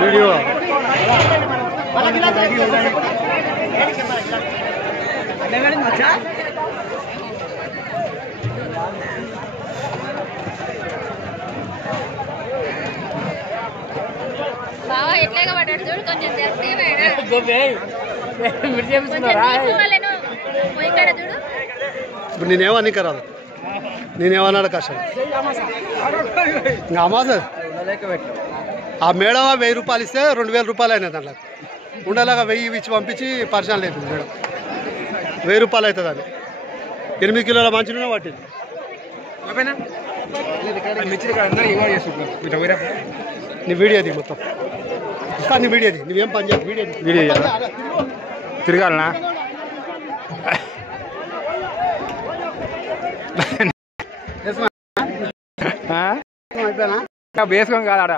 video బావా ఎట్లాగా పడ్డాడు చూడు కొంచెం ఇప్పుడు నేనేమని కరాదు నేనేమన్నాడు కష్టం ఇంకా అమ్మా సార్ ఆ మేడం 1000 రూపాయలు ఇస్తే 2000 రూపాయలు అయినా దాంట్లో ఉండలాగా 1000 ఇచ్చి పంపించి పరిచయం లేదు మేడం 1000 రూపాయలు అవుతుంది అని 8 కిలోల మంచిగా పట్టింది నీ వీడియోది మొత్తం నీ వీడియోది నువ్వేం పని చేయాలి వీడియో తిరగాలనా వేసుకోం కాదు ఆడ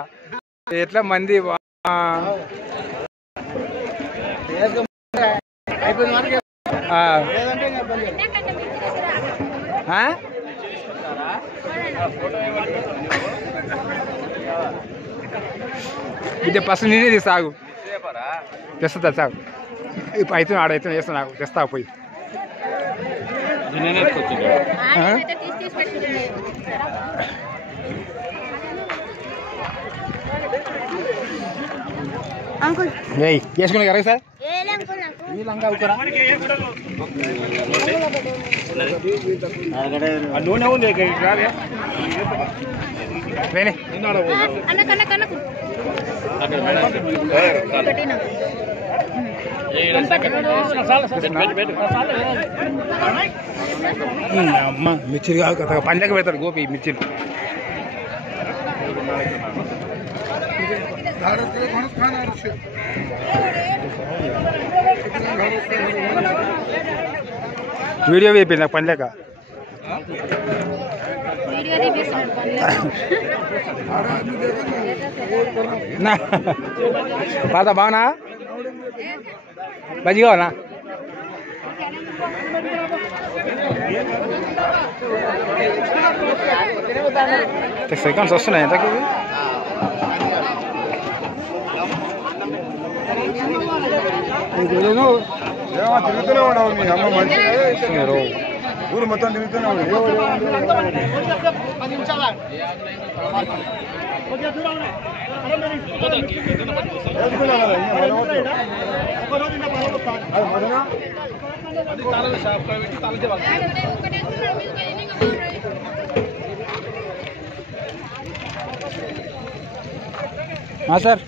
ఎట్లా మంది ఇది ఫస్ట్ నేనే తీసాగు తెస్తా సాగు ఇప్పుడు అయితే ఆడైతే చేస్తా నాకు తెస్తా పోయి వేసుకున్నా కదా సార్ నూనె ఉంది అమ్మ మిర్చిలు కాదు పంజాకి పెడతాడు గోపి మిర్చిలు వీడియో వేయింది నాకు పంజాక పాత బాగునా బజ్జి కావాలా సెకండ్స్ వస్తున్నాయి ఎంతకు తిరుగుతూనే ఉండవు మీ అమ్మ మంచి ఊరు మొత్తం తిరుగుతూనే ఉండవు సార్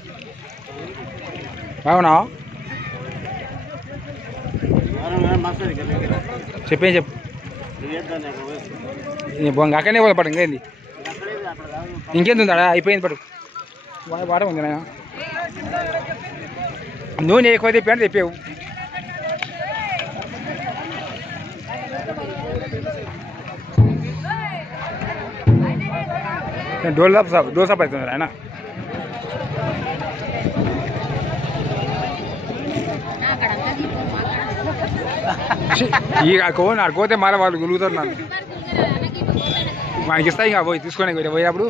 బాగున్నా చెప్పేం చెప్పు అక్కడనే పోదా పడు ఇంకేంది ఇంకేంది ఉందా అయిపోయింది పడు వాడ ఉంది నాయన నూనె ఎక్కువ తెప్పాను తెప్పావు దోశ పడుతుంది ఆయన ఇక కోతే మాల వాళ్ళు గులుగుతారు నాకు మనకి ఇస్తాయి ఇంకా పోయి తీసుకొని పోయినప్పుడు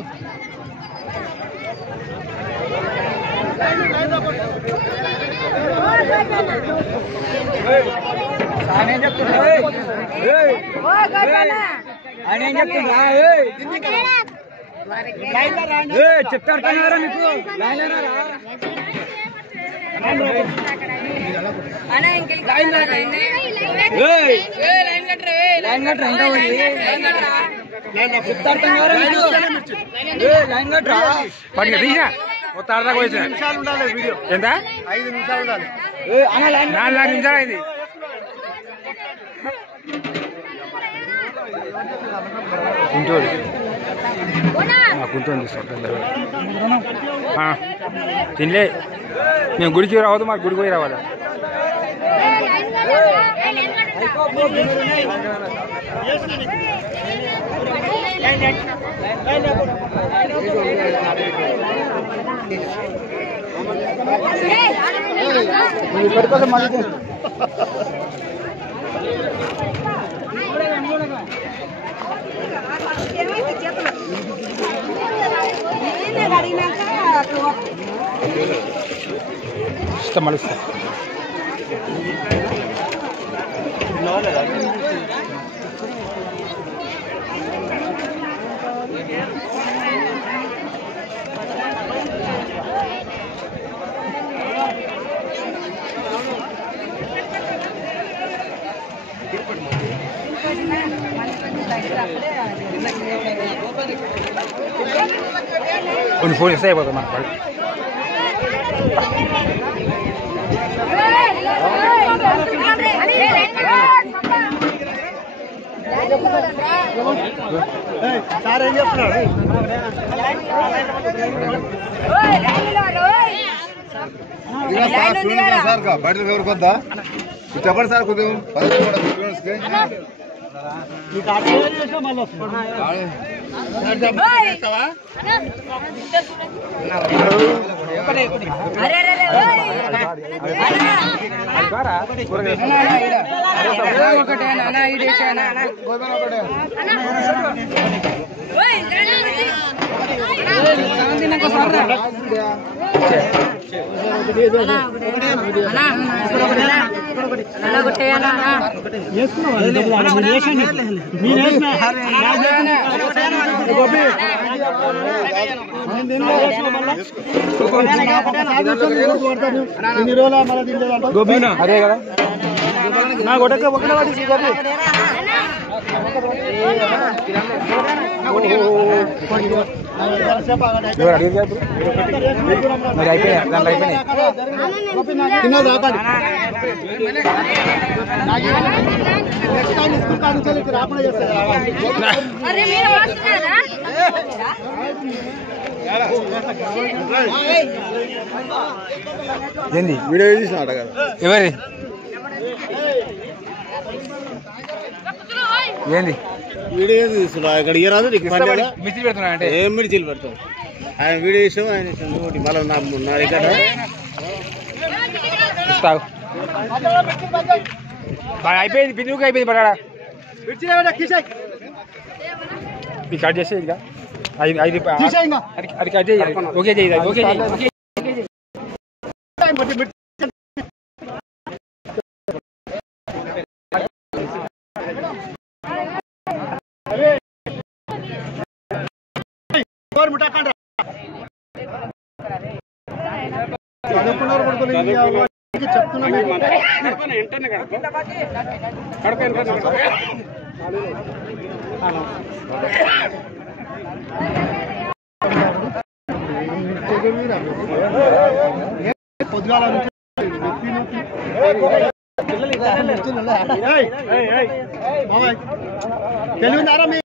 చెప్తారు మీకు ఎంత 5 నిమిషాలు ఉండాలి 4 నిమిషాలు అయింది కుంటోడు కుంటోని తీసుకుంటాను తినలే నేను గుడికి రావద్దు మాకు గుడికి పోయి రావాలి పడుకోసం ఇష్టం మళ్ళీ ఇష్టం కొన్ని ఫోన్ ఇస్తే అయిపోతుంది మనకు సార్ ఏం చెప్తున్నాడు సార్ బయటకు ఎవరికి వద్దా చెప్పండి సార్ కొద్దిగా అదే కదా నా గొడక ఒకటే వాడి గోపి మరి అయిపోయినాయి దాంట్లో అయిపోయినాయి ఏంది వీడియో తీసిన కదా ఎవరి ఏంది వీడియో తీసుకున్నా ఇక్కడ ఇయరాదు మిర్చి పెడుతున్నా అంటే ఏం మిడిచిలు పెడతావు ఆయన వీడియో ఇష్టం ఆయన ఇష్టం మళ్ళీ నా ఇక్కడ ఇస్తావు అయిపోయింది పిన్నుకు అయిపోయింది పడాడా ఇది కట్ చేసే ఇక అది కట్ చేయి ఓకే చేయి ఓకే చేయి తెలివిందారా మీ